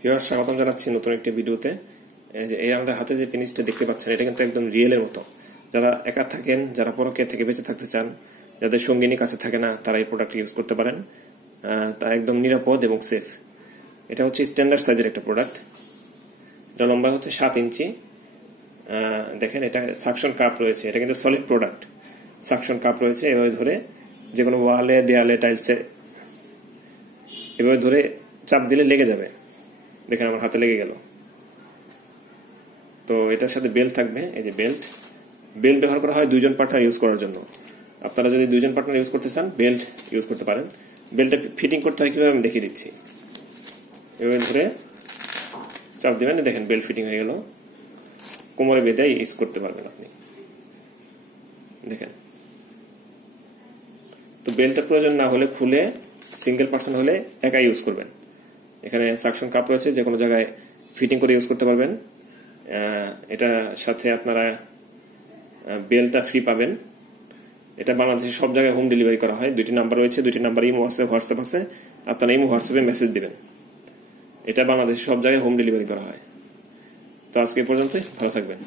Viewers, স্বাগতম জানাচ্ছি নতুন একটি ভিডিওতে। এই আমাদের হাতে যে পেনিসটা দেখতে পাচ্ছেন, এটা কিন্তু একদম রিয়েলের মতো। যারা একা থাকেন, যারা পরকে থেকে বেঁচে থাকতে চান, যাদের সঙ্গিনী কাছে থাকে না, তারা এই প্রোডাক্ট ইউজ করতে পারেন। তা একদম নিরাপদ এবং সেফ। এটা হচ্ছে স্ট্যান্ডার্ড সাইজের একটা প্রোডাক্ট। এটা লম্বা হচ্ছে 7 ইঞ্চি। দেখেন, এটা সাকশন কাপ রয়েছে। এটা কিন্তু সলিড প্রোডাক্ট। সাকশন কাপ রয়েছে। এভাবে ধরে যে কোনো ওয়ালে, দেয়ালে, টাইলসে এভাবে ধরে চাপ দিলে লেগে যাবে। দেখেন, আমার হাতে লেগে গেল। তো এটার সাথে বেল্ট থাকবে। এই যে বেল্ট ব্যবহার করা হয় 2 জন পার্টনার ইউজ করার জন্য। আপনারা যদি 2 জন পার্টনার ইউজ করতে চান, বেল্ট ইউজ করতে পারেন। বেল্টটা ফিটিং করতে হয় কিভাবে আমি দেখিয়ে দিচ্ছি। এভাবে ধরে চাপ দিবেন, দেখেন বেল্ট ফিটিং হয়ে গেল। কোমরে বেঁধে ইউজ করতে পারবেন আপনি। দেখেন, তো বেল্টের প্রয়োজন না হলে খুলে সিঙ্গেল পার্সন হলে একা ইউজ করবেন। এখানে সাকশন কাপ রয়েছে, যে কোনো জায়গায় ফিটিং করে ইউজ করতে পারবেন। এটা সাথে আপনারা বেল্টটা ফ্রি পাবেন। এটা বাংলাদেশে সব জায়গায় হোম ডেলিভারি করা হয়। 2টি নাম্বার রয়েছে, 2টি নাম্বার ইমো আছে, হোয়াটসঅ্যাপ আছে। আপনারা ইমো হোয়াটসঅ্যাপে মেসেজ দিবেন। এটা বাংলাদেশে সব জায়গায় হোম ডেলিভারি করা হয়। তো আজকে এই পর্যন্তই, ভালো থাকবেন।